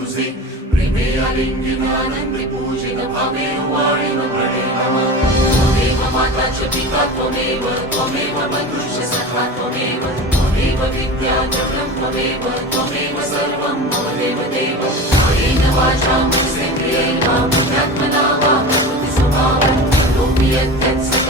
तुझे प्रेमे आलिंगिन आनंदी पूजित भावे वाळीव प्रणय नमः त्वमेव माता च पिता त्वमेव बन्धुश्च सखा त्वमेव विद्या जगं त्वमेव सर्वं मम देवदेव कायेन वाचा मनसेन्द्रियेण वा बुद्ध्यात्मना वा प्रकृतिस्वभावं करोमि यत्